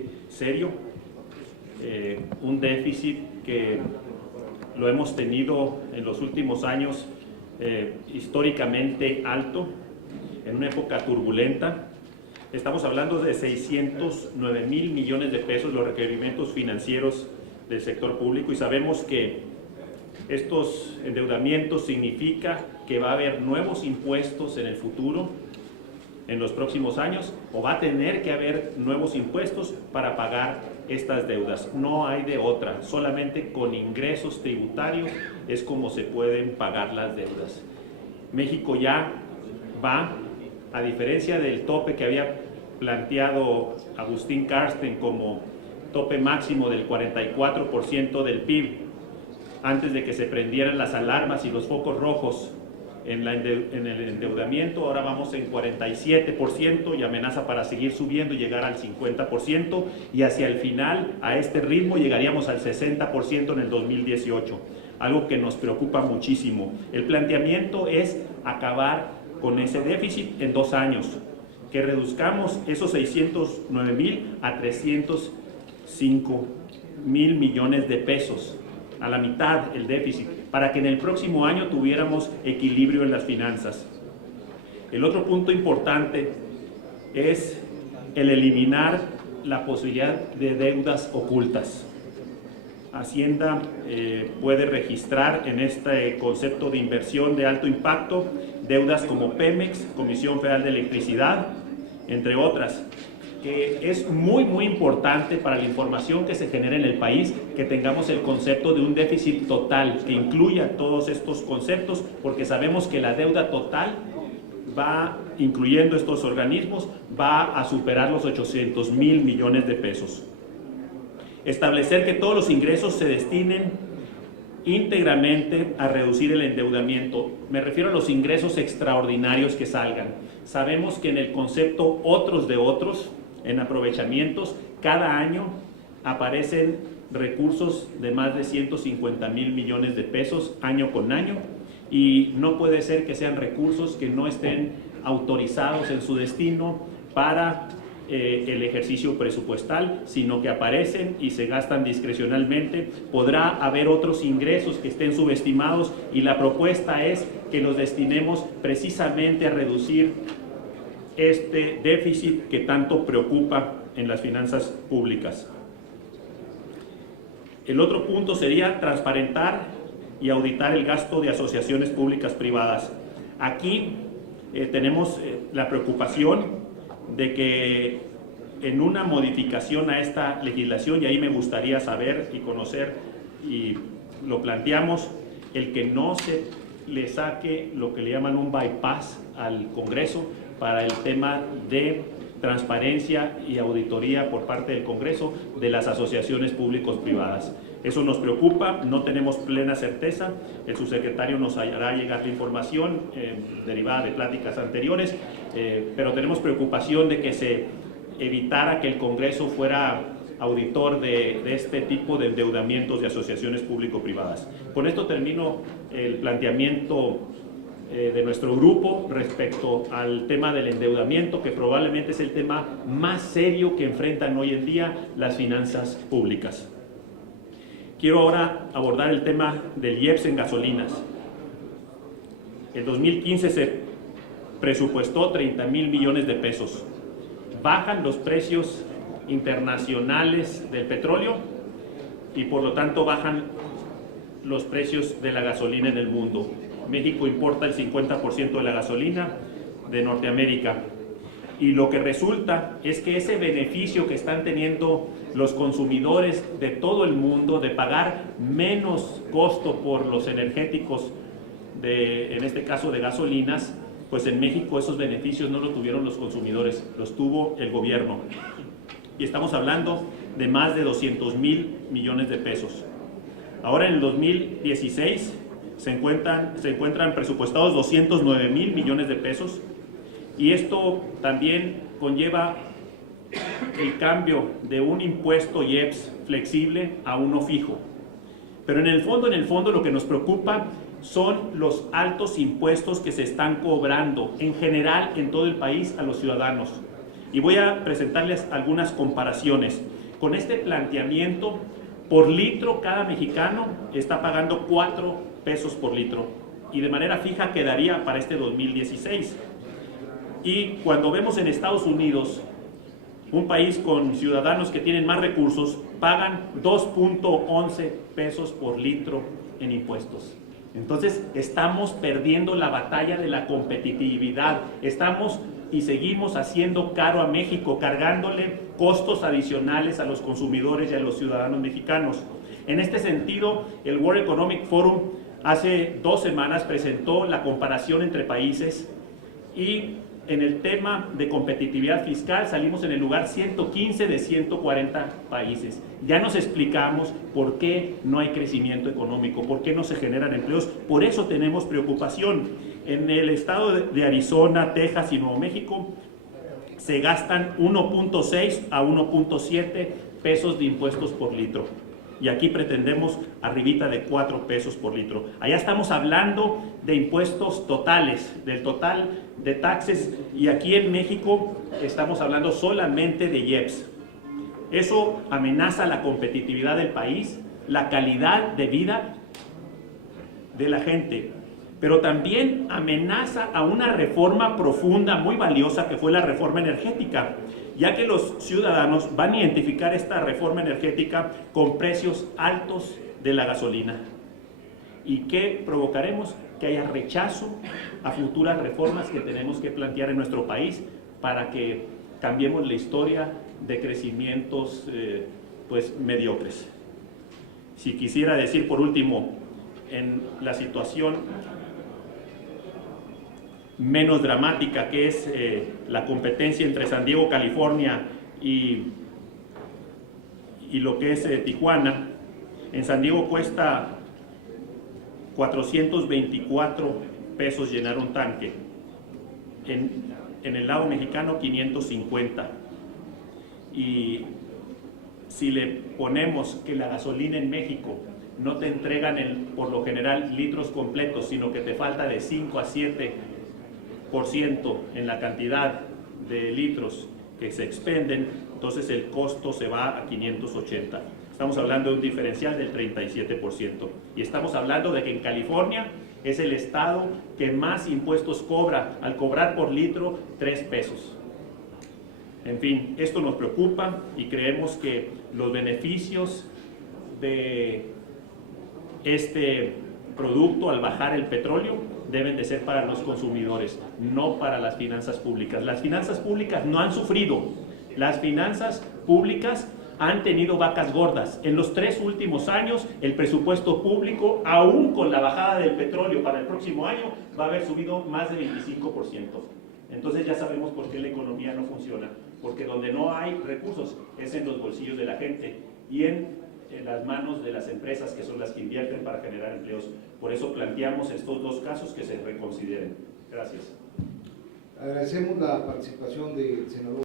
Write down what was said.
bastante serio, un déficit que lo hemos tenido en los últimos años históricamente alto, en una época turbulenta. Estamos hablando de 609,000 millones de pesos los requerimientos financieros del sector público, y sabemos que estos endeudamientos significa que va a haber nuevos impuestos en el futuro, en los próximos años, o va a tener que haber nuevos impuestos para pagar estas deudas. No hay de otra, solamente con ingresos tributarios es como se pueden pagar las deudas. México ya va, a diferencia del tope que había planteado Agustín Carsten como tope máximo del 44% del PIB, antes de que se prendieran las alarmas y los focos rojos en el endeudamiento, ahora vamos en 47% y amenaza para seguir subiendo y llegar al 50%, y hacia el final, a este ritmo, llegaríamos al 60% en el 2018, algo que nos preocupa muchísimo. El planteamiento es acabar con ese déficit en 2 años, que reduzcamos esos 609,000 a 305,000 millones de pesos, a la mitad el déficit, para que en el próximo año tuviéramos equilibrio en las finanzas. El otro punto importante es el eliminar la posibilidad de deudas ocultas. Hacienda puede registrar en este concepto de inversión de alto impacto deudas como Pemex, Comisión Federal de Electricidad, entre otras, que es muy importante para la información que se genera en el país, que tengamos el concepto de un déficit total, que incluya todos estos conceptos, porque sabemos que la deuda total va, incluyendo estos organismos, va a superar los 800,000 millones de pesos. Establecer que todos los ingresos se destinen íntegramente a reducir el endeudamiento. Me refiero a los ingresos extraordinarios que salgan. Sabemos que en el concepto otros de otros, en aprovechamientos, cada año aparecen recursos de más de 150,000 millones de pesos año con año, y no puede ser que sean recursos que no estén autorizados en su destino para el ejercicio presupuestal, sino que aparecen y se gastan discrecionalmente. Podrá haber otros ingresos que estén subestimados, y la propuesta es que los destinemos precisamente a reducir este déficit que tanto preocupa en las finanzas públicas. El otro punto sería transparentar y auditar el gasto de asociaciones públicas privadas. Aquí tenemos la preocupación de que en una modificación a esta legislación, y ahí me gustaría saber y conocer, y lo planteamos, el que no se le saque lo que le llaman un bypass al Congreso para el tema de transparencia y auditoría por parte del Congreso de las asociaciones públicos-privadas. Eso nos preocupa, no tenemos plena certeza. El subsecretario nos hará llegar la información derivada de pláticas anteriores, pero tenemos preocupación de que se evitara que el Congreso fuera auditor de este tipo de endeudamientos de asociaciones público-privadas. Con esto termino el planteamiento de nuestro grupo respecto al tema del endeudamiento, que probablemente es el tema más serio que enfrentan hoy en día las finanzas públicas. Quiero ahora abordar el tema del IEPS en gasolinas. En 2015 se presupuestó 30,000 millones de pesos. Bajan los precios internacionales del petróleo y por lo tanto bajan los precios de la gasolina en el mundo. México importa el 50% de la gasolina de Norteamérica, y lo que resulta es que ese beneficio que están teniendo los consumidores de todo el mundo de pagar menos costo por los energéticos, en este caso de gasolinas, pues en México esos beneficios no los tuvieron los consumidores, los tuvo el gobierno. Y estamos hablando de más de 200,000 millones de pesos. Ahora en el 2016 se encuentran presupuestados 209,000 millones de pesos, y esto también conlleva el cambio de un impuesto IEPS flexible a uno fijo. Pero en el fondo lo que nos preocupa son los altos impuestos que se están cobrando en general en todo el país a los ciudadanos. Y voy a presentarles algunas comparaciones. Con este planteamiento, por litro cada mexicano está pagando 4 pesos por litro y de manera fija quedaría para este 2016. Y cuando vemos en Estados Unidos, un país con ciudadanos que tienen más recursos, pagan 2.11 pesos por litro en impuestos. Entonces estamos perdiendo la batalla de la competitividad, estamos y seguimos haciendo caro a México, cargándole costos adicionales a los consumidores y a los ciudadanos mexicanos. En este sentido, el World Economic Forum hace 2 semanas presentó la comparación entre países y en el tema de competitividad fiscal salimos en el lugar 115 de 140 países. Ya nos explicamos por qué no hay crecimiento económico, por qué no se generan empleos, por eso tenemos preocupación. En el estado de Arizona, Texas y Nuevo México se gastan 1.6 a 1.7 pesos de impuestos por litro. Y aquí pretendemos arribita de 4 pesos por litro. Allá estamos hablando de impuestos totales, del total de taxes, y aquí en México estamos hablando solamente de IEPS. Eso amenaza la competitividad del país, la calidad de vida de la gente, pero también amenaza a una reforma profunda muy valiosa que fue la reforma energética, ya que los ciudadanos van a identificar esta reforma energética con precios altos de la gasolina. ¿Y qué provocaremos? Que haya rechazo a futuras reformas que tenemos que plantear en nuestro país para que cambiemos la historia de crecimientos pues mediocres. Si quisiera decir por último, en la situación menos dramática que es la competencia entre San Diego, California y lo que es Tijuana. En San Diego cuesta 424 pesos llenar un tanque, en el lado mexicano 550. Y si le ponemos que la gasolina en México no te entregan por lo general litros completos, sino que te falta de 5 a 7% en la cantidad de litros que se expenden, entonces el costo se va a 580. Estamos hablando de un diferencial del 37%. Y estamos hablando de que en California es el estado que más impuestos cobra, al cobrar por litro 3 pesos. En fin, esto nos preocupa y creemos que los beneficios de este producto al bajar el petróleo deben de ser para los consumidores, no para las finanzas públicas. Las finanzas públicas no han sufrido, las finanzas públicas han tenido vacas gordas. En los 3 últimos años, el presupuesto público, aún con la bajada del petróleo para el próximo año, va a haber subido más de 25%. Entonces ya sabemos por qué la economía no funciona, porque donde no hay recursos es en los bolsillos de la gente y en las manos de las empresas, que son las que invierten para generar empleos. Por eso planteamos estos 2 casos que se reconsideren. Gracias. Agradecemos la participación del senador.